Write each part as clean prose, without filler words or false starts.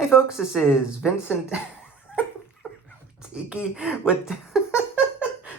Hey folks, this is Vincent Tiki with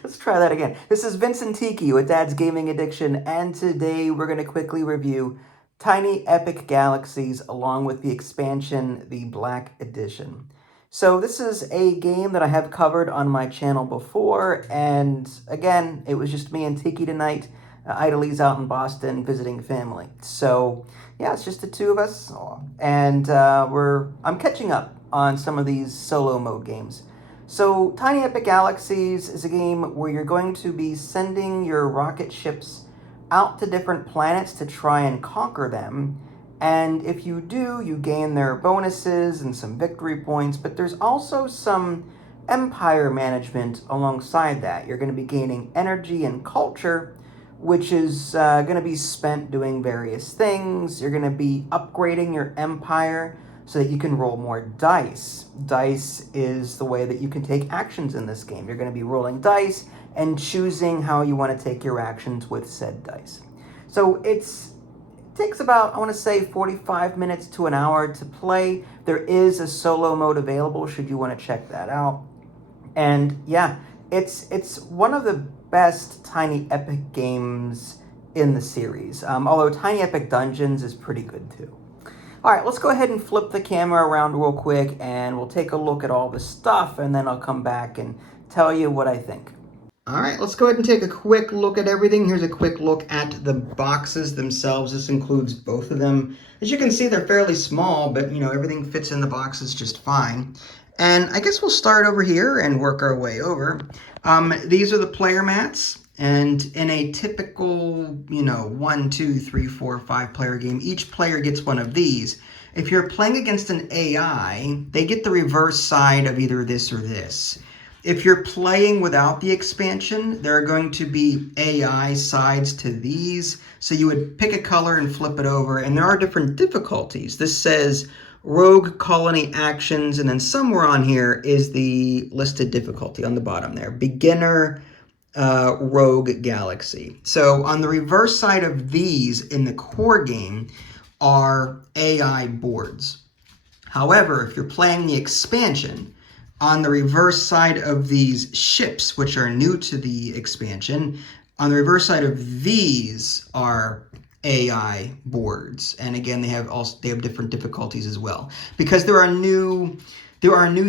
let's try that again. This is Vincent Tiki with Dad's Gaming Addiction, and today we're going to quickly review Tiny Epic Galaxies along with the expansion, the Black Edition. So this is a game that I have covered on my channel before, and again, it was just me and Tiki tonight. Idly's out in Boston visiting family. So yeah, it's just the two of us, and I'm catching up on some of these solo mode games. So Tiny Epic Galaxies is a game where you're going to be sending your rocket ships out to different planets to try and conquer them. And if you do, you gain their bonuses and some victory points, but there's also some empire management alongside that. You're going to be gaining energy and culture, which is going to be spent doing various things. You're going to be upgrading your empire so that you can roll more dice. Dice is the way that you can take actions in this game. You're going to be rolling dice and choosing how you want to take your actions with said dice. So it takes about, I want to say, 45 minutes to an hour to play. There is a solo mode available should you want to check that out. And yeah, it's one of the best Tiny Epic games in the series, although Tiny Epic Dungeons is pretty good too. All right, let's go ahead and flip the camera around real quick and we'll take a look at all the stuff and then I'll come back and tell you what I think. All right, let's go ahead and take a quick look at everything. Here's a quick look at the boxes themselves. This includes both of them. As you can see, they're fairly small, but everything fits in the boxes just fine. And I guess we'll start over here and work our way over. These are the player mats. And in a typical, 1, 2, 3, 4, 5 player game, each player gets one of these. If you're playing against an AI, they get the reverse side of either this or this. If you're playing without the expansion, there are going to be AI sides to these. So you would pick a color and flip it over, and there are different difficulties. This says Rogue Colony Actions, and then somewhere on here is the listed difficulty on the bottom there. Beginner, Rogue Galaxy. So on the reverse side of these in the core game are AI boards. However, if you're playing the expansion, on the reverse side of these ships, which are new to the expansion, on the reverse side of these are AI boards. And again, they have different difficulties as well, because there are new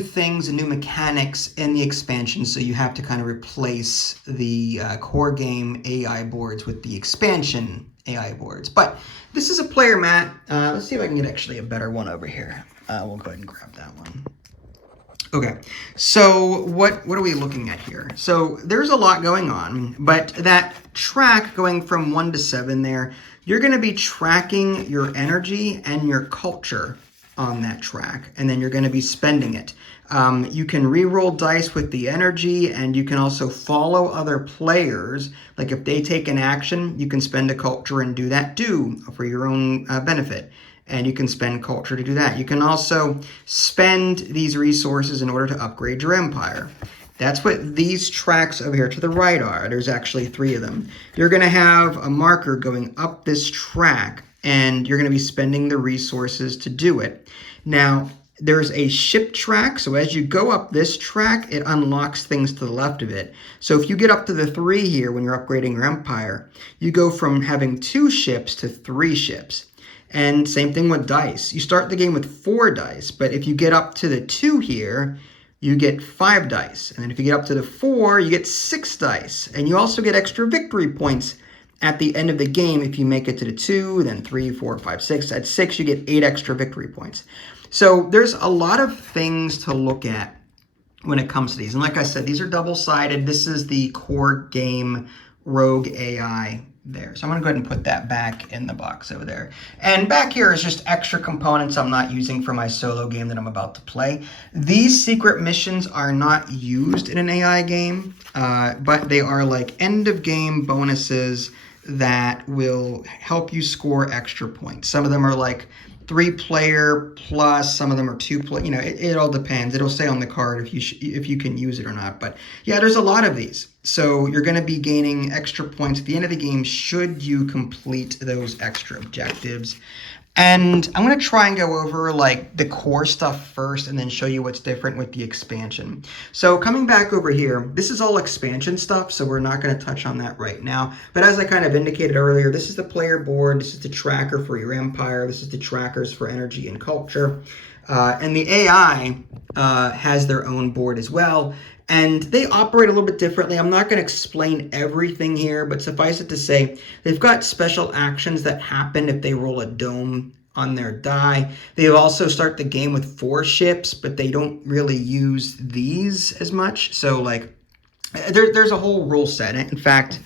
things and new mechanics in the expansion, so you have to kind of replace the core game AI boards with the expansion AI boards. But this is a player mat. Let's see if I can get actually a better one over here. We'll go ahead and grab that one. Okay, so what are we looking at here? So there's a lot going on, but that track going from 1 to 7 there, you're going to be tracking your energy and your culture on that track, and then you're going to be spending it. You can re-roll dice with the energy, and you can also follow other players. Like if they take an action, you can spend a culture and do that too for your own benefit. And you can spend culture to do that. You can also spend these resources in order to upgrade your empire. That's what these tracks over here to the right are. There's actually 3 of them. You're going to have a marker going up this track, and you're going to be spending the resources to do it. Now, there's a ship track, so as you go up this track, it unlocks things to the left of it. So if you get up to the 3 here when you're upgrading your empire, you go from having 2 ships to 3 ships. And same thing with dice. You start the game with 4 dice, but if you get up to the 2 here, you get 5 dice. And then if you get up to the 4, you get 6 dice. And you also get extra victory points at the end of the game if you make it to the 2, then 3, 4, 5, 6. At 6, you get 8 extra victory points. So there's a lot of things to look at when it comes to these. And like I said, these are double-sided. This is the core game Rogue AI there. So I'm going to go ahead and put that back in the box over there. And back here is just extra components I'm not using for my solo game that I'm about to play. These secret missions are not used in an AI game, but they are like end of game bonuses that will help you score extra points. Some of them are like 3-player plus, some of them are 2-player. It all depends. It'll say on the card if you can use it or not. But yeah, there's a lot of these. So you're going to be gaining extra points at the end of the game should you complete those extra objectives. And I'm going to try and go over like the core stuff first and then show you what's different with the expansion. So coming back over here, this is all expansion stuff, so we're not going to touch on that right now. But as I kind of indicated earlier, this is the player board, this is the tracker for your empire, this is the trackers for energy and culture. And the AI has their own board as well. And they operate a little bit differently. I'm not going to explain everything here, but suffice it to say, they've got special actions that happen if they roll a dome on their die. They also start the game with 4 ships, but they don't really use these as much. So like, there's a whole rule set. In fact,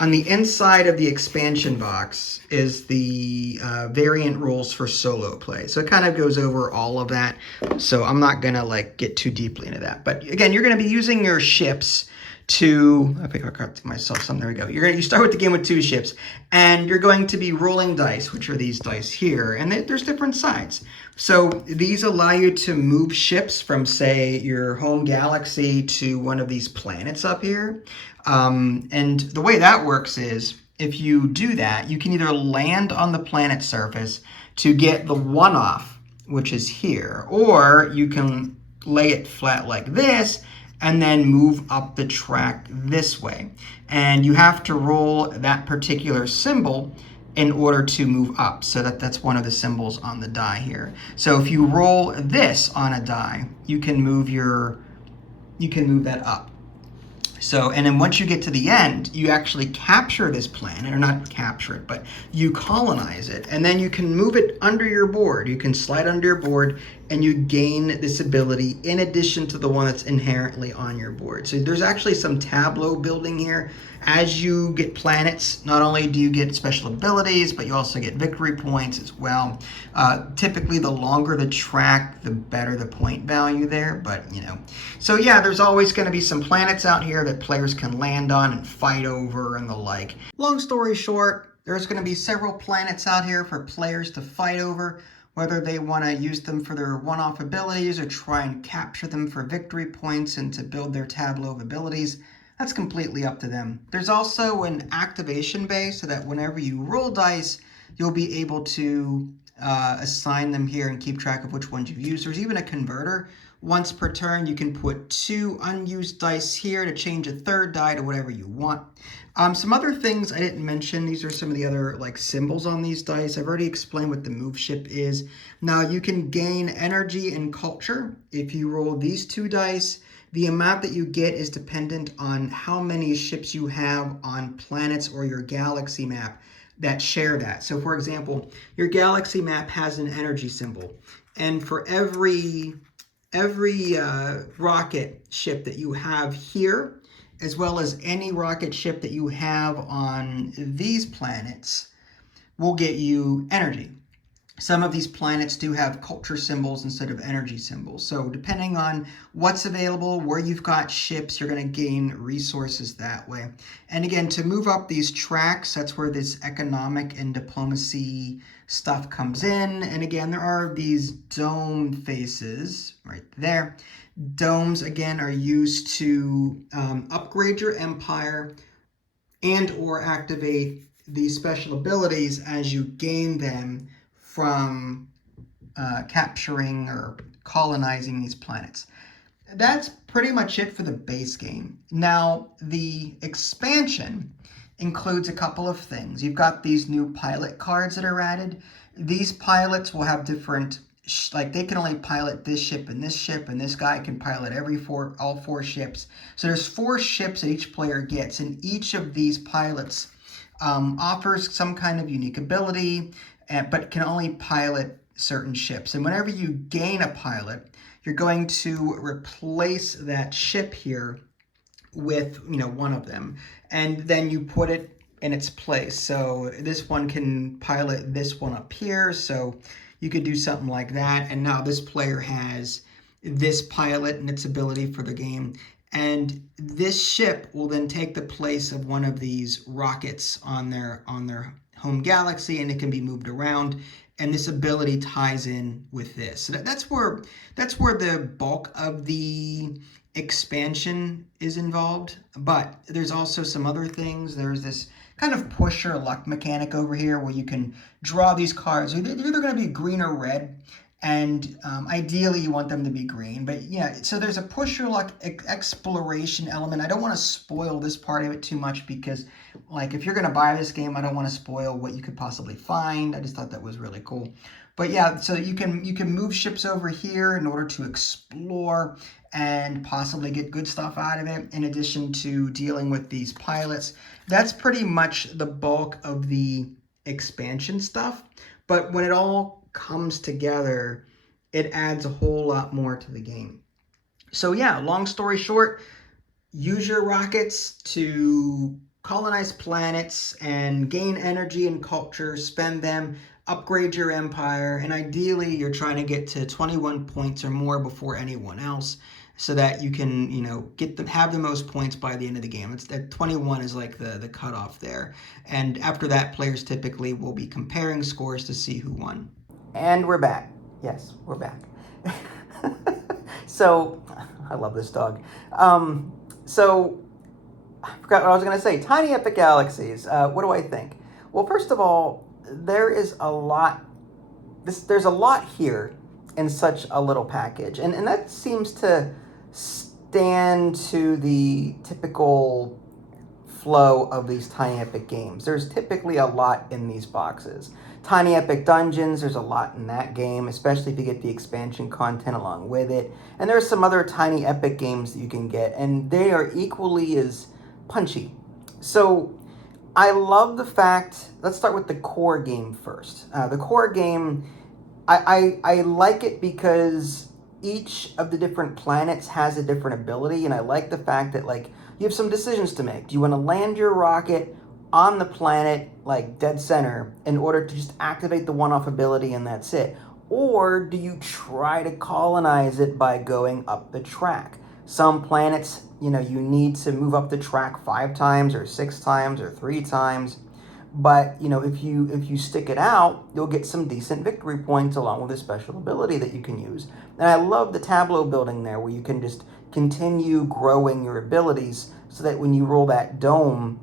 on the inside of the expansion box is the variant rules for solo play. So it kind of goes over all of that. So I'm not gonna like get too deeply into that. But again, you're gonna be using your ships to, I think I corrected myself some, there we go. You start with the game with 2 ships, and you're going to be rolling dice, which are these dice here, and there's different sides. So these allow you to move ships from, say, your home galaxy to one of these planets up here. And the way that works is, if you do that, you can either land on the planet surface to get the one-off, which is here, or you can lay it flat like this and then move up the track this way. And you have to roll that particular symbol in order to move up. So that's one of the symbols on the die here. So if you roll this on a die, you can move that up. So, and then once you get to the end, you actually capture this planet, or not capture it, but you colonize it, and then you can move it under your board. You can slide under your board, and you gain this ability in addition to the one that's inherently on your board. So there's actually some tableau building here. As you get planets, not only do you get special abilities, but you also get victory points as well. Typically, the longer the track, the better the point value there, but you know. So yeah, there's always going to be some planets out here that players can land on and fight over and the like. Long story short, there's going to be several planets out here for players to fight over, whether they want to use them for their one-off abilities or try and capture them for victory points and to build their tableau of abilities. That's completely up to them. There's also an activation bay so that whenever you roll dice, you'll be able to assign them here and keep track of which ones you've used. There's even a converter. Once per turn, you can put 2 unused dice here to change a 3rd die to whatever you want. Some other things I didn't mention, these are some of the other like symbols on these dice. I've already explained what the move ship is. Now you can gain energy and culture if you roll these 2 dice. The amount that you get is dependent on how many ships you have on planets or your galaxy map that share that. So for example, your galaxy map has an energy symbol, and for every rocket ship that you have here, as well as any rocket ship that you have on these planets, will get you energy. Some of these planets do have culture symbols instead of energy symbols. So depending on what's available, where you've got ships, you're going to gain resources that way. And again, to move up these tracks, that's where this economic and diplomacy stuff comes in. And again, there are these dome faces right there. Domes, again, are used to upgrade your empire and or activate these special abilities as you gain them from capturing or colonizing these planets. That's pretty much it for the base game. Now, the expansion includes a couple of things. You've got these new pilot cards that are added. These pilots will have different, like they can only pilot this ship, and this guy can pilot all 4 ships. So there's 4 ships that each player gets, and each of these pilots offers some kind of unique ability, but can only pilot certain ships. And whenever you gain a pilot, you're going to replace that ship here with, one of them. And then you put it in its place. So this one can pilot this one up here. So you could do something like that. And now this player has this pilot and its ability for the game. And this ship will then take the place of one of these rockets on their home galaxy, and it can be moved around, and this ability ties in with this. So that's where the bulk of the expansion is involved. But there's also some other things. There's this kind of push your luck mechanic over here where you can draw these cards. They're either going to be green or red, and ideally you want them to be green. But yeah, so there's a push your luck exploration element. I don't want to spoil this part of it too much because, like, if you're going to buy this game, I don't want to spoil what you could possibly find. I just thought that was really cool. But yeah, so you can move ships over here in order to explore and possibly get good stuff out of it, in addition to dealing with these pilots. That's pretty much the bulk of the expansion stuff. But when it all comes together, it adds a whole lot more to the game. So yeah, long story short, use your rockets to colonize planets and gain energy and culture, spend them, upgrade your empire, and ideally you're trying to get to 21 points or more before anyone else, so that you can, have the most points by the end of the game. It's that 21 is like the cutoff there. And after that, players typically will be comparing scores to see who won. And we're back. Yes, we're back. So, I love this dog. So, I forgot what I was going to say. Tiny Epic Galaxies. What do I think? Well, first of all, there's a lot here in such a little package. And that seems to stand to the typical flow of these Tiny Epic games. There's typically a lot in these boxes. Tiny Epic Dungeons, there's a lot in that game, especially if you get the expansion content along with it. And there are some other Tiny Epic games that you can get, and they are equally as punchy. So I love the fact, let's start with the core game first. The core game, I like it because each of the different planets has a different ability, and I like the fact that, like, you have some decisions to make. Do you want to land your rocket on the planet, like dead center, in order to just activate the one-off ability and that's it? Or do you try to colonize it by going up the track? Some planets, you need to move up the track 5 times or 6 times or 3 times. But, if you stick it out, you'll get some decent victory points along with a special ability that you can use. And I love the tableau building there, where you can just continue growing your abilities so that when you roll that dome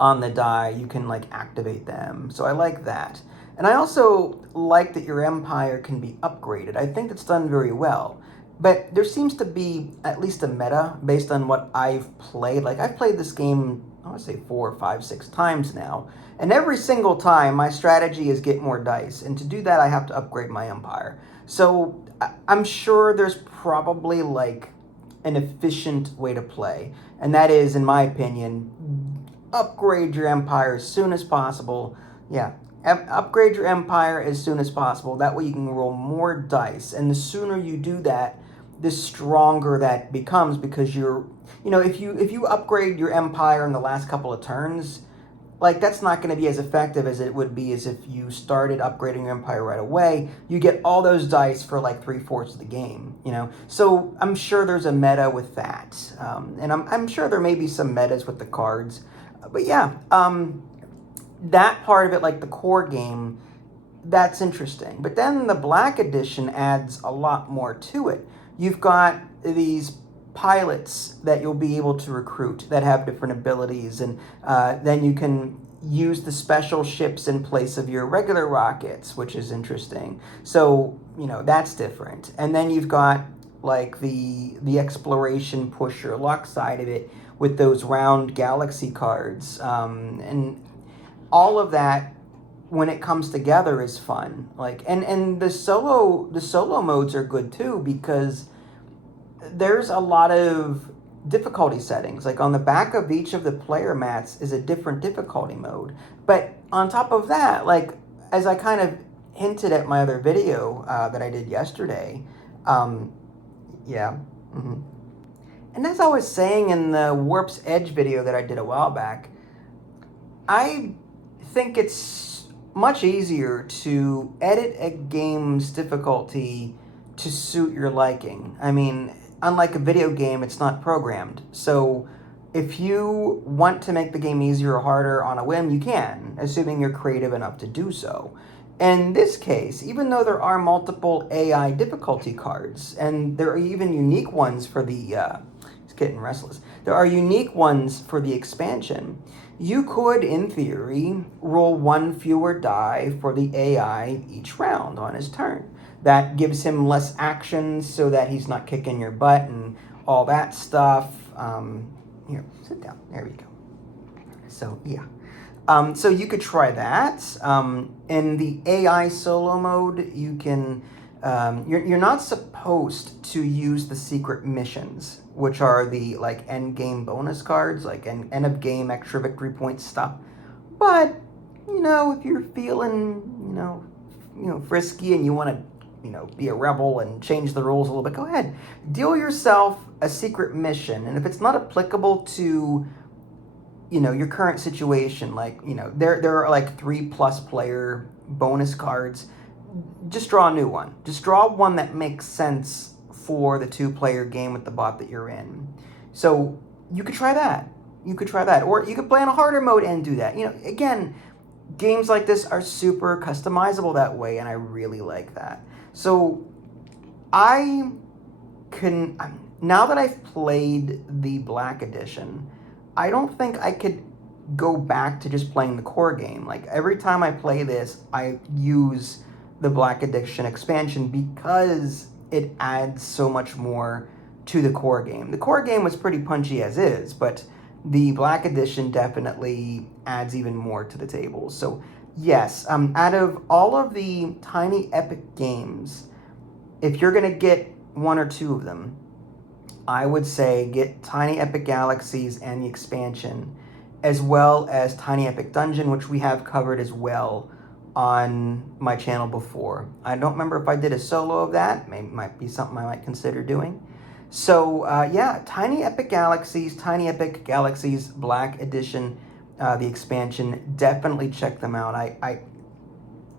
on the die, you can, like, activate them. So I like that. And I also like that your empire can be upgraded. I think that's done very well. But there seems to be at least a meta based on what I've played. Like, I've played this game, I want to say 4, 5, 6 times now. And every single time, my strategy is get more dice. And to do that, I have to upgrade my empire. So I'm sure there's probably, like, an efficient way to play. And that is, in my opinion, upgrade your empire as soon as possible. Yeah, upgrade your empire as soon as possible. That way you can roll more dice. And the sooner you do that, the stronger that becomes, because if you upgrade your empire in the last couple of turns, like, that's not going to be as effective as it would be as if you started upgrading your empire right away. You get all those dice for like 3/4 of the game, So I'm sure there's a meta with that. And I'm sure there may be some metas with the cards. But yeah, that part of it, like the core game, that's interesting. But then the Black Edition adds a lot more to it. You've got these pilots that you'll be able to recruit that have different abilities, and then you can use the special ships in place of your regular rockets, which is interesting. So, that's different. And then you've got, like, the exploration push your luck side of it with those round galaxy cards. And all of that, when it comes together, is fun. Like, and the solo modes are good too, because there's a lot of difficulty settings. Like, on the back of each of the player mats is a different difficulty mode. But on top of that, like, as I kind of hinted at my other video that I did yesterday, yeah. Mm-hmm. And as I was saying in the Warp's Edge video that I did a while back, I think it's much easier to edit a game's difficulty to suit your liking. I mean, unlike a video game, it's not programmed. So if you want to make the game easier or harder on a whim, you can, assuming you're creative enough to do so. In this case, even though there are multiple AI difficulty cards, and there are even unique ones for the getting restless. There are unique ones for the expansion. You could, in theory, roll one fewer die for the AI each round on his turn. That gives him less actions so that he's not kicking your butt and all that stuff. Here, sit down. There we go. So, yeah. So you could try that. In the AI solo mode, you can... you're not supposed to use the secret missions, which are the like end game bonus cards, like end of game extra victory point stuff. But if you're feeling frisky and you want to be a rebel and change the rules a little bit, go ahead, deal yourself a secret mission, and if it's not applicable to your current situation, like there are like 3+ player bonus cards, just draw a new one. Just draw one that makes sense for the 2-player game with the bot that you're in. So you could try that. Or you could play on a harder mode and do that. Again, games like this are super customizable that way, and I really like that. So now that I've played the Black Edition, I don't think I could go back to just playing the core game. Like, every time I play this, I use the Black Edition expansion because it adds so much more to the core game. The core game was pretty punchy as is, but the Black Edition definitely adds even more to the table. So yes, out of all of the Tiny Epic games, if you're going to get one or two of them, I would say get Tiny Epic Galaxies and the expansion, as well as Tiny Epic Dungeon, which we have covered as well on my channel before. I don't remember if I did a solo of that. Maybe might be something I might consider doing. So yeah, Tiny Epic Galaxies Black Edition, the expansion. Definitely check them out. I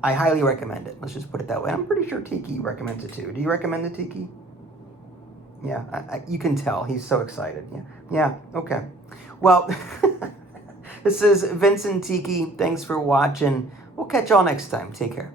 highly recommend it. Let's just put it that way. I'm pretty sure Tiki recommends it too. Do you recommend it, Tiki? Yeah, you can tell. He's so excited. Yeah, okay. Well, this is Vincent Tiki. Thanks for watching. We'll catch y'all next time. Take care.